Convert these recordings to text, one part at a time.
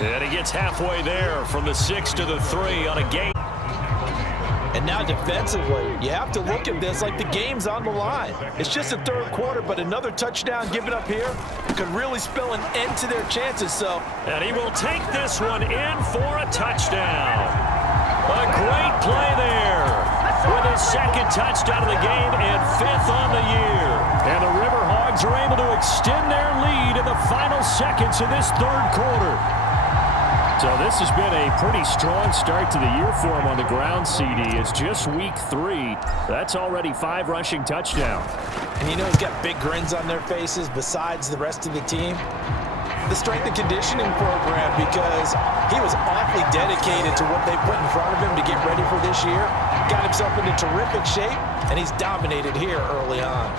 And he gets halfway there from the 6 to the 3 on a gain. And now defensively, you have to look at this like the game's on the line. It's just the third quarter, but another touchdown given up here could really spell an end to their chances. And he will take this one in for a touchdown. A great play there with his second touchdown of the game and 5th on the year. And the River Hogs are able to extend their lead in the final seconds of this third quarter. So this has been a pretty strong start to the year for him on the ground, CD. It's just week 3. That's already 5 rushing touchdowns. And you know he's got big grins on their faces besides the rest of the team. The strength and conditioning program, because he was awfully dedicated to what they put in front of him to get ready for this year. Got himself into terrific shape, and he's dominated here early on.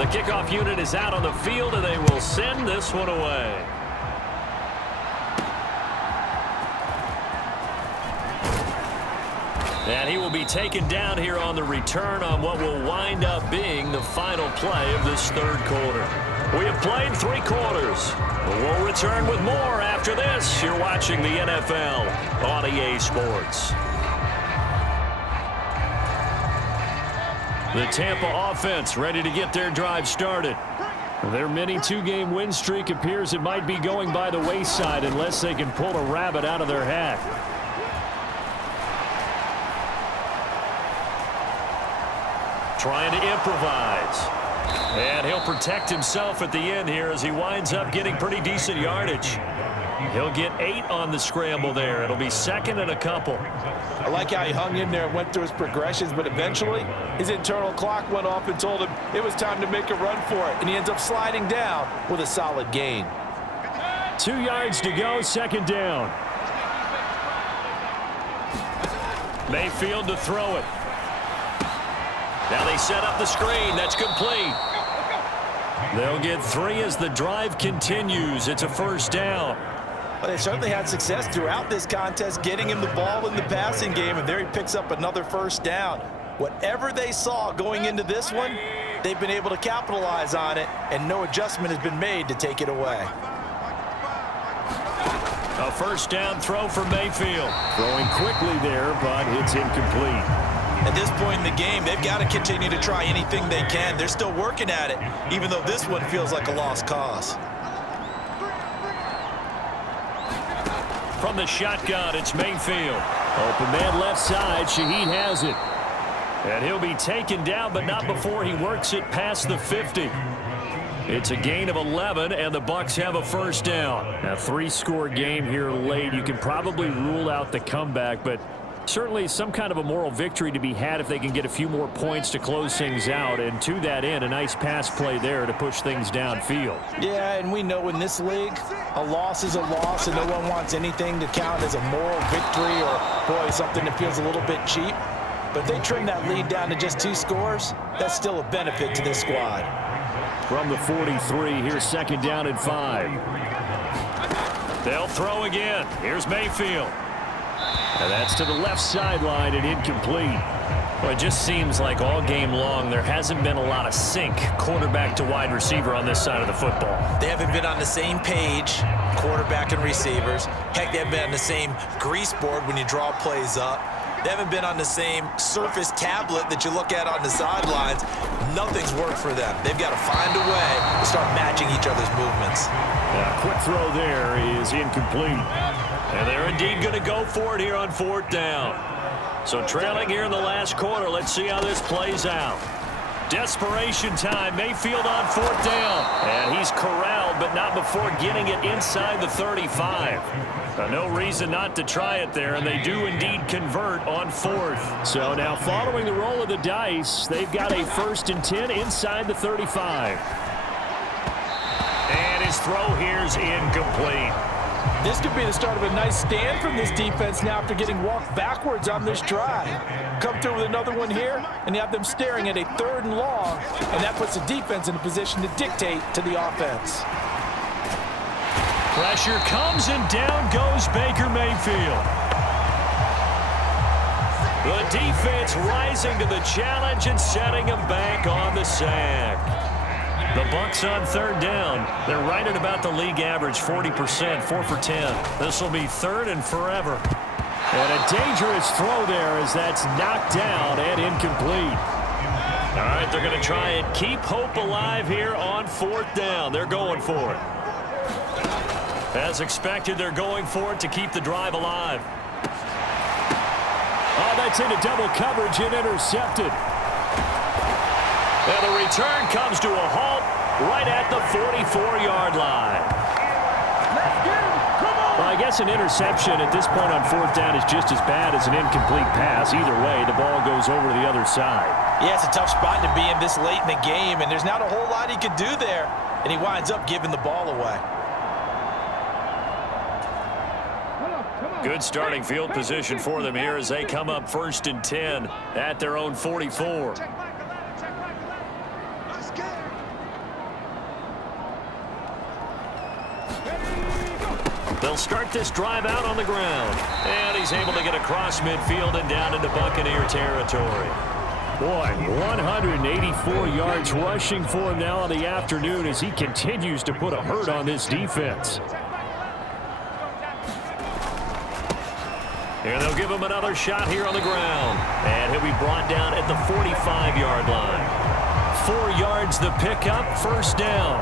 The kickoff unit is out on the field, and they will send this one away. And he will be taken down here on the return on what will wind up being the final play of this third quarter. We have played 3 quarters. We'll return with more after this. You're watching the NFL on EA Sports. The Tampa offense ready to get their drive started. Their mini 2-game win streak appears it might be going by the wayside unless they can pull a rabbit out of their hat. Trying to improvise. And he'll protect himself at the end here as he winds up getting pretty decent yardage. He'll get 8 on the scramble there. It'll be 2nd and a couple. I like how he hung in there and went through his progressions, but eventually his internal clock went off and told him it was time to make a run for it. And he ends up sliding down with a solid gain. 2 yards to go, 2nd down. Mayfield to throw it. Now they set up the screen. That's complete. They'll get 3 as the drive continues. It's a 1st down. Well, they certainly had success throughout this contest getting him the ball in the passing game, and there he picks up another 1st down. Whatever they saw going into this one, they've been able to capitalize on it, and no adjustment has been made to take it away. A 1st down throw for Mayfield. Throwing quickly there, but it's incomplete. At this point in the game, they've got to continue to try anything they can. They're still working at it, even though this one feels like a lost cause. From the shotgun, it's Mayfield. Open man left side. Shaheed has it. And he'll be taken down, but not before he works it past the 50. It's a gain of 11, and the Bucs have a 1st down. A 3-score game here late. You can probably rule out the comeback, but certainly some kind of a moral victory to be had if they can get a few more points to close things out. And to that end, a nice pass play there to push things downfield. Yeah, and we know in this league, a loss is a loss, and no one wants anything to count as a moral victory or, boy, something that feels a little bit cheap. But if they trim that lead down to just 2 scores, that's still a benefit to this squad. From the 43, here's 2nd down and 5. They'll throw again. Here's Mayfield. And that's to the left sideline and incomplete. Well, it just seems like all game long there hasn't been a lot of sync quarterback to wide receiver on this side of the football. They haven't been on the same page, quarterback and receivers. Heck, they haven't been on the same grease board when you draw plays up. They haven't been on the same Surface tablet that you look at on the sidelines. Nothing's worked for them. They've got to find a way to start matching each other's movements. A quick throw there is incomplete. And they're indeed going to go for it here on 4th down. So trailing here in the last quarter, let's see how this plays out. Desperation time. Mayfield on 4th down. And he's corralled, but not before getting it inside the 35. No reason not to try it there, and they do indeed convert on 4th. So now following the roll of the dice, they've got a 1st and 10 inside the 35. And his throw here's incomplete. This could be the start of a nice stand from this defense now after getting walked backwards on this drive. Come through with another one here, and you have them staring at a 3rd and long, and that puts the defense in a position to dictate to the offense. Pressure comes, and down goes Baker Mayfield. The defense rising to the challenge and setting him back on the sack. The Bucs on third down. They're right at about the league average, 40%, 4 for 10. This will be third and forever. And a dangerous throw there as that's knocked down and incomplete. All right, they're going to try and keep hope alive here on fourth down. They're going for it. As expected, they're going for it to keep the drive alive. Oh, that's into double coverage and intercepted. And the return comes to a halt right at the 44-yard line. Well, I guess an interception at this point on fourth down is just as bad as an incomplete pass. Either way, the ball goes over to the other side. Yeah, it's a tough spot to be in this late in the game, and there's not a whole lot he could do there, and he winds up giving the ball away. Good starting field position for them here as they come up 1st and 10 at their own 44. They'll start this drive out on the ground. And he's able to get across midfield and down into Buccaneer territory. Boy, 184 yards rushing for him now in the afternoon as he continues to put a hurt on this defense. And they'll give him another shot here on the ground. And he'll be brought down at the 45-yard line. 4 yards the pickup, first down.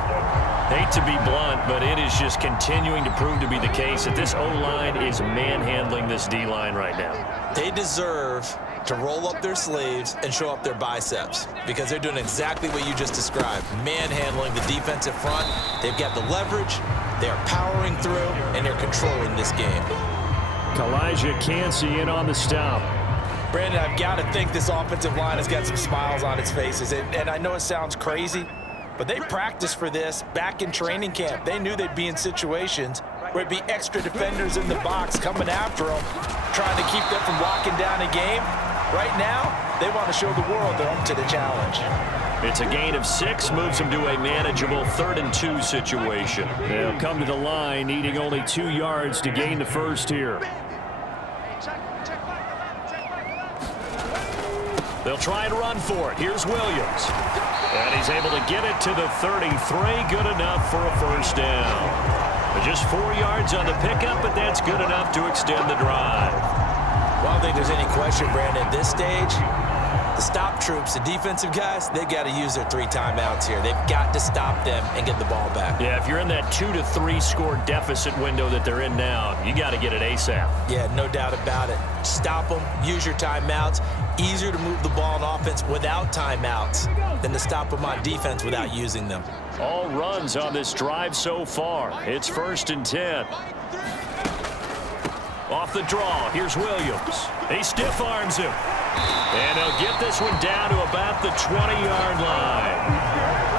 Hate to be blunt, but it is just continuing to prove to be the case that this O-line is manhandling this D-line right now. They deserve to roll up their sleeves and show up their biceps because they're doing exactly what you just described, manhandling the defensive front. They've got the leverage, they're powering through, and they're controlling this game. Kalijah Cansey in on the stop. Brandon, I've got to think this offensive line has got some smiles on its faces, and I know it sounds crazy, but they practiced for this back in training camp. They knew they'd be in situations where it'd be extra defenders in the box coming after them, trying to keep them from locking down a game. Right now, they want to show the world they're up to the challenge. It's a gain of 6, moves them to a manageable 3rd and 2 situation. They'll come to the line, needing only 2 yards to gain the first here. They'll try and run for it. Here's Williams. And he's able to get it to the 33. Good enough for a first down. Just 4 yards on the pickup, but that's good enough to extend the drive. Well, I don't think there's any question, Brandon, at this stage, the stop troops, the defensive guys, they've got to use their 3 timeouts here. They've got to stop them and get the ball back. Yeah, if you're in that 2 to 3 score deficit window that they're in now, you got to get it ASAP. Yeah, no doubt about it. Stop them, use your timeouts. Easier to move the ball on offense without timeouts than to stop them on defense without using them. All runs on this drive so far. It's 1st and 10. Off the draw, here's Williams. He stiff arms him. And he'll get this one down to about the 20-yard line.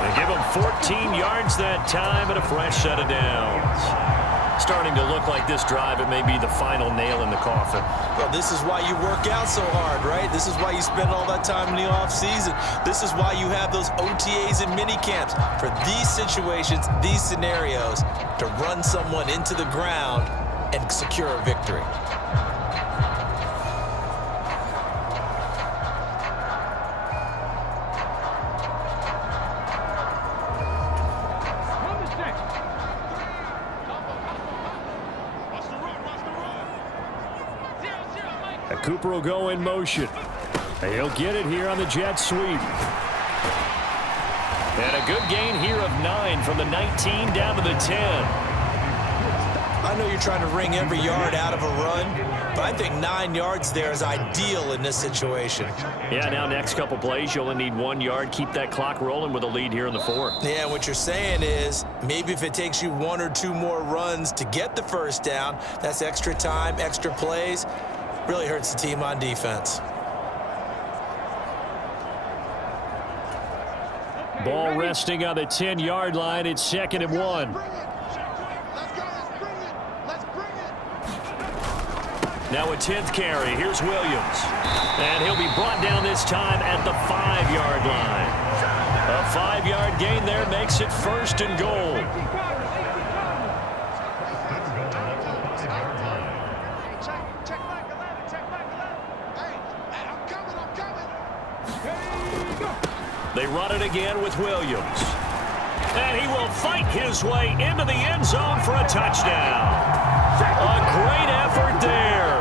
They give him 14 yards that time and a fresh set of downs. Starting to look like this drive, it may be the final nail in the coffin. Well, this is why you work out so hard, right? This is why you spend all that time in the offseason. This is why you have those OTAs and mini camps for these situations, these scenarios, to run someone into the ground and secure a victory. Cooper will go in motion. He'll get it here on the jet sweep. And a good gain here of 9 from the 19 down to the 10. I know you're trying to wring every yard out of a run, but I think 9 yards there is ideal in this situation. Yeah, now next couple plays, you only need 1 yard. Keep that clock rolling with a lead here in the 4th. Yeah, what you're saying is maybe if it takes you 1 or 2 more runs to get the first down, that's extra time, extra plays. Really hurts the team on defense. Ball resting on the 10-yard line. It's 2nd and 1. Now a 10th carry. Here's Williams. And he'll be brought down this time at the 5-yard line. A 5-yard gain there makes it 1st and goal. They run it again with Williams. And he will fight his way into the end zone for a touchdown. A great effort there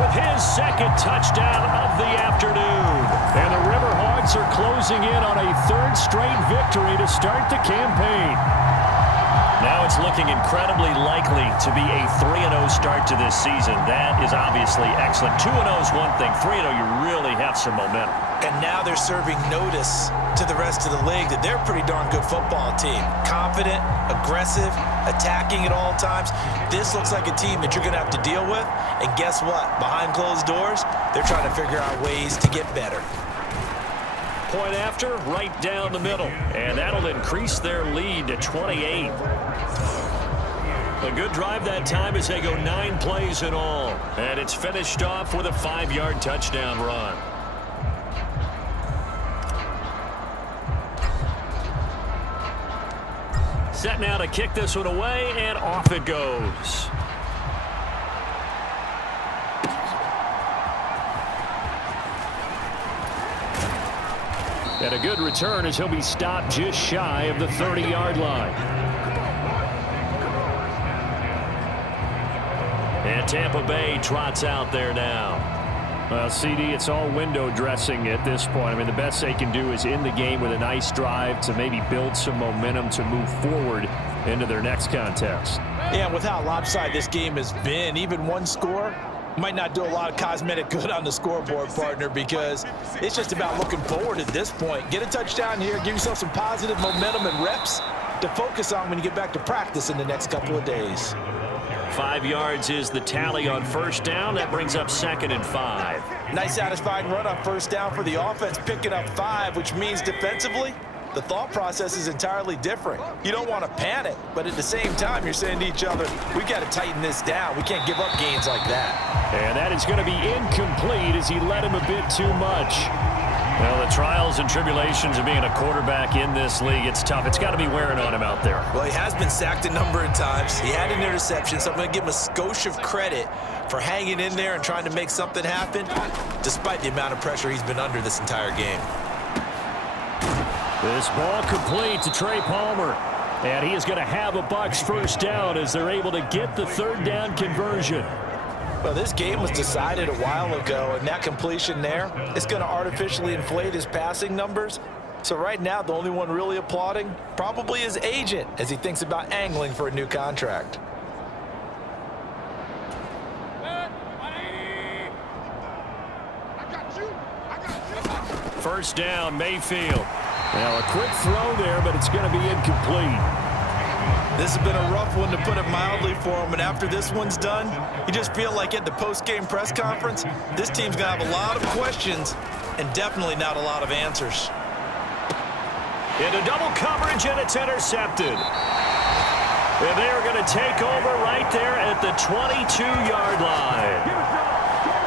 with his second touchdown of the afternoon. And the River Hogs are closing in on a third straight victory to start the campaign. Now it's looking incredibly likely to be a 3-0 start to this season. That is obviously excellent. 2-0 is one thing. 3-0, you really have some momentum. And now they're serving notice to the rest of the league that they're a pretty darn good football team. Confident, aggressive, attacking at all times. This looks like a team that you're going to have to deal with. And guess what? Behind closed doors, they're trying to figure out ways to get better. Point after, right down the middle. And that'll increase their lead to 28. A good drive that time as they go 9 plays in all. And it's finished off with a 5-yard touchdown run. Set now to kick this one away, and off it goes. And a good return as he'll be stopped just shy of the 30-yard line. And Tampa Bay trots out there now. Well, CD, it's all window dressing at this point. I mean, the best they can do is in the game with a nice drive to maybe build some momentum to move forward into their next contest. Yeah, with how lopsided this game has been, even one score might not do a lot of cosmetic good on the scoreboard, partner, because it's just about looking forward at this point. Get a touchdown here, give yourself some positive momentum and reps to focus on when you get back to practice in the next couple of days. 5 yards is the tally on first down. That brings up 2nd and 5. Nice satisfying run on first down for the offense, picking up 5, which means defensively, the thought process is entirely different. You don't want to panic, but at the same time, you're saying to each other, we've got to tighten this down. We can't give up gains like that. And that is going to be incomplete as he led him a bit too much. Well, the trials and tribulations of being a quarterback in this league, it's tough. It's got to be wearing on him out there. Well, he has been sacked a number of times. He had an interception, so I'm going to give him a skosh of credit for hanging in there and trying to make something happen, despite the amount of pressure he's been under this entire game. This ball complete to Trey Palmer. And he is going to have a Bucs first down as they're able to get the third down conversion. Well, this game was decided a while ago, and that completion there is going to artificially inflate his passing numbers. So right now, the only one really applauding probably his agent as he thinks about angling for a new contract. First down, Mayfield. Now a quick throw there, but it's going to be incomplete. This has been a rough one, to put it mildly, for him. And after this one's done, you just feel like at the post-game press conference, this team's going to have a lot of questions and definitely not a lot of answers. Into double coverage, and it's intercepted. And they're going to take over right there at the 22-yard line.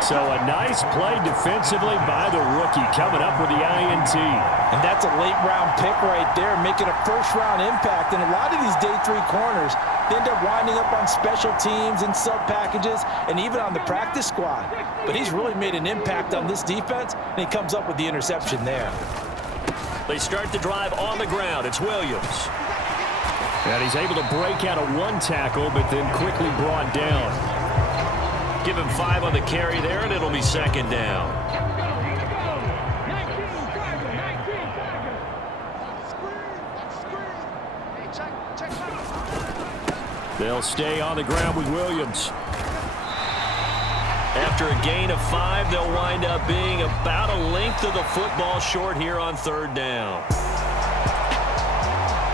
So a nice play defensively by the rookie, coming up with the INT. And that's a late-round pick right there, making a first-round impact. And a lot of these day 3 corners, they end up winding up on special teams and sub-packages and even on the practice squad. But he's really made an impact on this defense, and he comes up with the interception there. They start the drive on the ground. It's Williams. And he's able to break out of one tackle, but then quickly brought down. Give him 5 on the carry there, and it'll be second down. They'll stay on the ground with Williams. After a gain of 5, they'll wind up being about a length of the football short here on third down.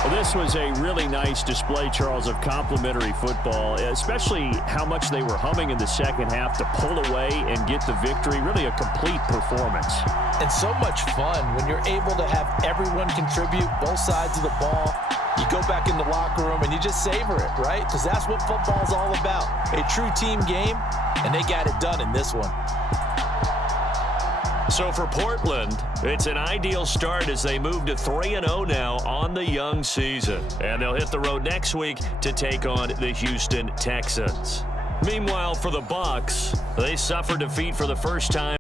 Well, this was a really nice display, Charles, of complimentary football, especially how much they were humming in the second half to pull away and get the victory. Really a complete performance. And so much fun when you're able to have everyone contribute, both sides of the ball. You go back in the locker room and you just savor it, right? Because that's what football's all about. A true team game, and they got it done in this one. So for Portland, it's an ideal start as they move to 3-0 now on the young season. And they'll hit the road next week to take on the Houston Texans. Meanwhile, for the Bucs, they suffered defeat for the first time